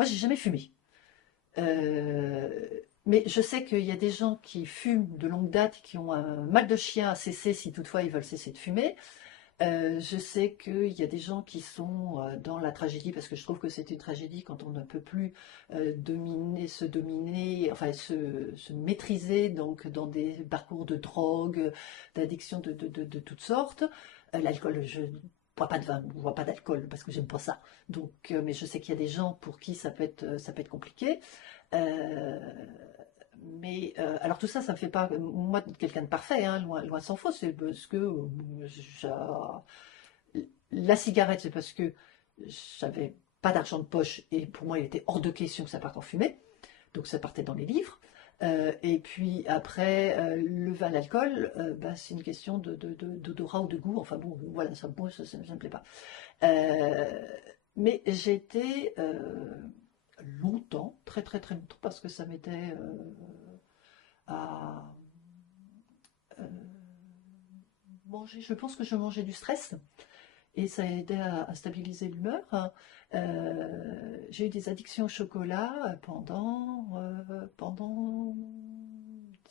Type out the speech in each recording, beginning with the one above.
Moi, j'ai jamais fumé. Mais je sais qu'il y a des gens qui fument de longue date, qui ont un mal de chien à cesser si toutefois ils veulent cesser de fumer. Je sais qu'il y a des gens qui sont dans la tragédie, parce que je trouve que c'est une tragédie quand on ne peut plus dominer, enfin se maîtriser donc dans des parcours de drogue, d'addiction de toutes sortes. L'alcool, je ne bois pas de vin, je ne bois pas d'alcool parce que j'aime pas ça. Donc, mais je sais qu'il y a des gens pour qui ça peut être compliqué. Euh, alors tout ça, ça me fait pas moi quelqu'un de parfait, hein, loin s'en faut. C'est parce que la cigarette, c'est parce que j'avais pas d'argent de poche et pour moi, il était hors de question que ça parte en fumée. Donc ça partait dans les livres. Et puis après, le vin, l'alcool, bah, c'est une question d'odorat ou de goût. Enfin bon, voilà, moi, ça ne me plaît pas. Euh, mais j'ai été longtemps, très très très longtemps, parce que ça m'était à euh, manger. Je pense que je mangeais du stress et ça a aidé à stabiliser l'humeur. J'ai eu des addictions au chocolat pendant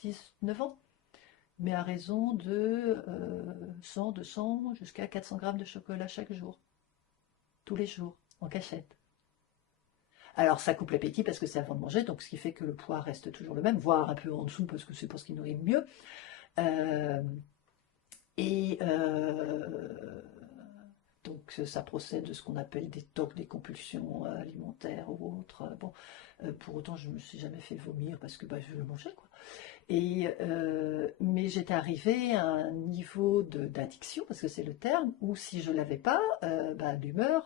19 ans, mais à raison de 100, 200, jusqu'à 400 grammes de chocolat chaque jour, tous les jours, en cachette. Alors ça coupe l'appétit parce que c'est avant de manger, donc ce qui fait que le poids reste toujours le même, voire un peu en dessous parce que c'est pas ce qui nourrit le mieux. Euh, et donc ça procède de ce qu'on appelle des TOC, des compulsions alimentaires ou autres. Bon, pour autant je ne me suis jamais fait vomir parce que bah, je le mangeais quoi. Mais j'étais arrivée à un niveau d'addiction, parce que c'est le terme, où si je l'avais pas, bah, l'humeur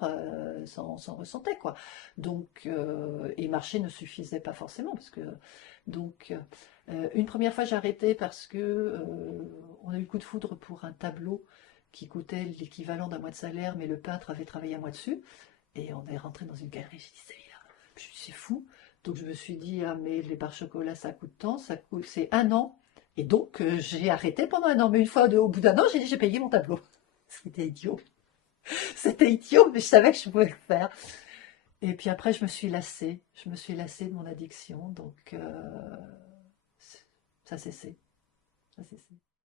s'en ressentait quoi. Donc et marcher ne suffisait pas forcément parce que donc une première fois j'ai arrêté parce que on a eu le coup de foudre pour un tableau qui coûtait l'équivalent d'un mois de salaire, mais le peintre avait travaillé un mois dessus. Et on est rentré dans une galerie, j'ai dit celui-là, je me suis dit, c'est fou. Donc je me suis dit, ah mais les barres chocolat ça coûte tant, ça coûte, c'est un an. Et donc j'ai arrêté pendant un an. Mais une fois au bout d'un an, j'ai dit, j'ai payé mon tableau. C'était idiot. C'était idiot, mais je savais que je pouvais le faire. Et puis après, je me suis lassée. Je me suis lassée de mon addiction. Donc ça a cessé. Ça a cessé.